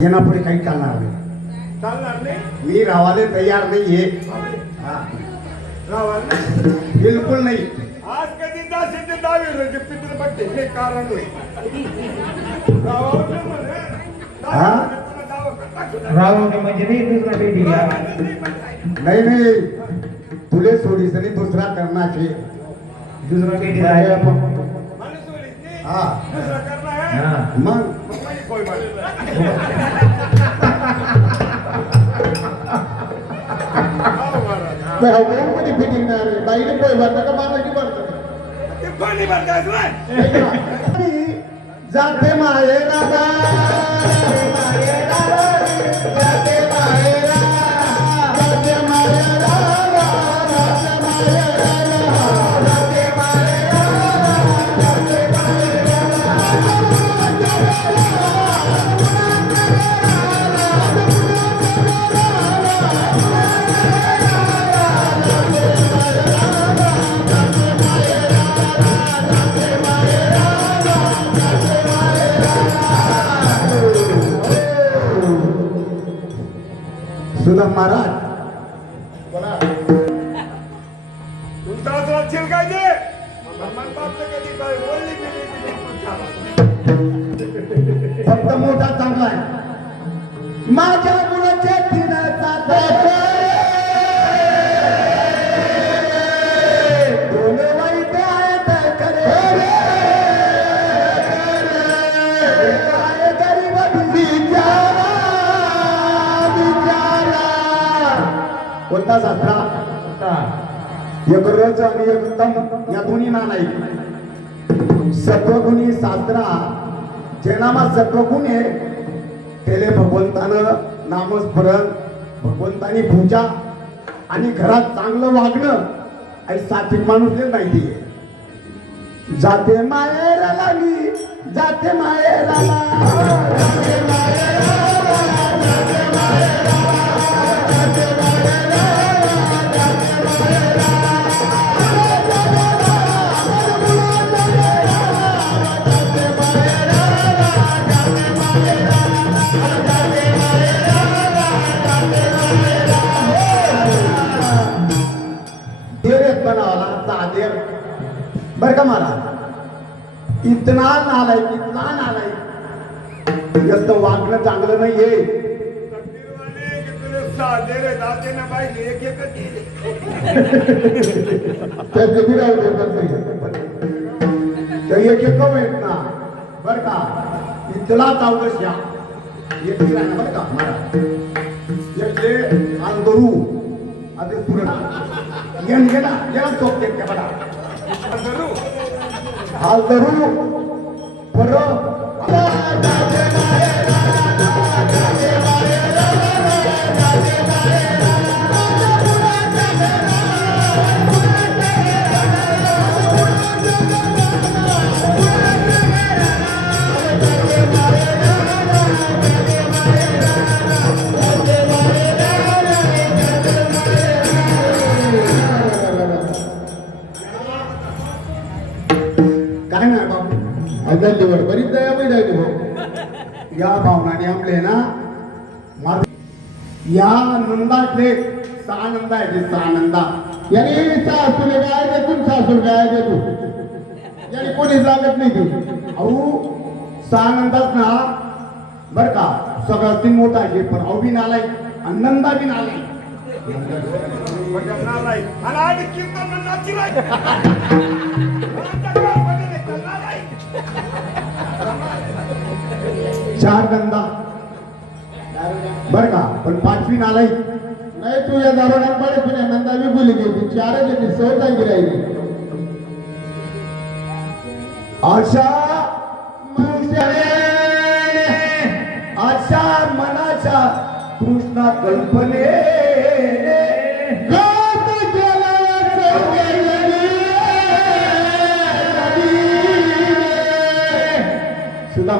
पुढे काही चालणार नाही चालणार नाही मी रावाले तयार नाहीये. हा, नाही. बिलकुल नाही आज कधी जाशील ते दहावी रोजी पित्र बघते हे कारण नाही हा? दावा. रावण म्हणजे नाही दुसरा नाही. नाही नाही तुले सोडीस आणि दुसरा करण्याचे दुसरा पेटी राहिला पण मला सोडीत नाही. हा. मग मग माझी खोय मारली. हो, बरं. मध्ये फिटिंग नाही रे बाईने पोय भरतं का मारायची भरतं? जाते माये राजा सुदाम महाराज बोला तुमचा असं चिलकायचे मन कधी काय बोलली गेली फक्त मोठा चांगला आहे. माझ्या कोणता सासरा एक रज आणि एक तम या दोन्ही ना नाही सत्वगुणी शास्त्रा जेनामा सत्वगुण आहे त्याले भगवंतानं नामस्मरण भगवंतानी पूजा आणि घरात चांगलं वागणं आणि सात्विक माणूस माहिती आहे. जाते माहेराला मी जाते माहेराला. बर का महाराज इतना नालाय इतना नालाय जास्त वागणं चांगलं नाहीये. तकदीरवाले साधे रे दाते ना एक एक एक आहेत ना. बर का? इथला चावलस या एक राहणार बर का? महाराज एकले अंदरू आधी पुरण येण गेला याला चोप बघा. हाल धरू पर बाबू बरीच दयामय मी द्यायची भाऊ या भावनाने आपले ना मा- या नंदातले सहा नंदा आहे सहा नंदा याने सासूने गाय देतून सासून गाय देतो याने कोणी जागत नाही तू. अहो सहा नंदाच ना बर का सगळं ती मोठा आहे पण अहो बी नालाय आणि नंदा बी नालाय. नालाय. नालायक. आणि आधी कीर्तन नाची चार नंदा बर का? पण पाचवी नालाय नाही तू या दारोडा पडत तुझ्या नंदा बी बोली गेली. चारच येते सहजा राहिली. अशा अशा मनाच्या कृष्णा कल्पने. गात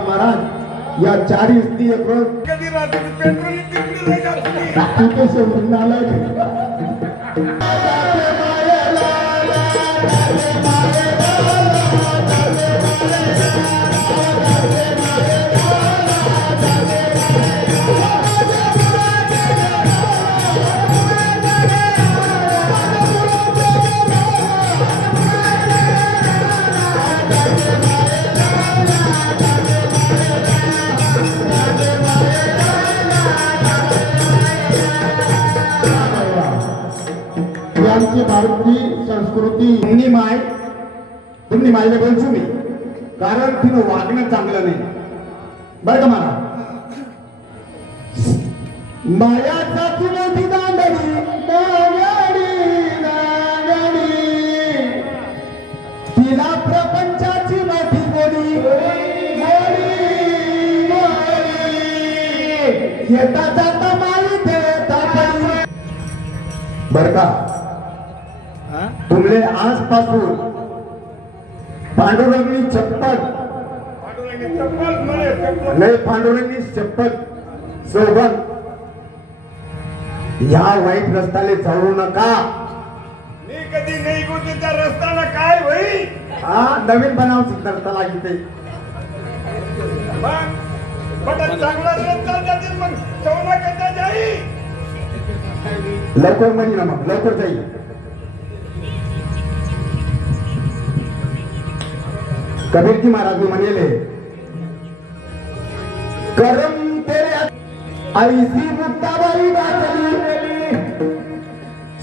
महाराज या चारी स्त्री एक रोज. कधी रात्री पेट्रोल तू आमची भारतीय संस्कृती पुण्य माय पुण्य मायला बोलছো मी. कारण तिनं वागणं चांगलं नाही. बरं का मला मायाचा मोठी दांडणी तिला प्रपंचाची मोठी गोडी येता जाता माई देता बर का? तुमले आजपासून पांडुरंगी चप्पल. लय पांडुरंगनी चप्पल सोबत. या वाईट रस्त्याने जाऊ नका. मी कधी नाही गुजू त्या रस्त्याला काय होई हा नवीन बनाव रस्ता लागते मग बट चांगला रस्ता जातील मग चौना करता जाई. लवकर म्हणजे ना मग लवकर जाईल कबीरजी महाराज म्हणले करम तेरे ऐसी मुक्ताबाई बाटली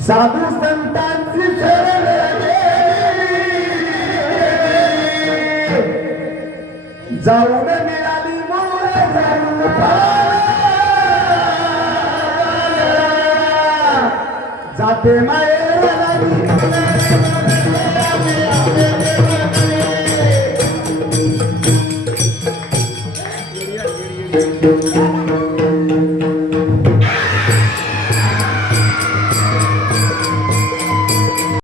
साधू संतांची शरण जाऊन मिळाली जाते माये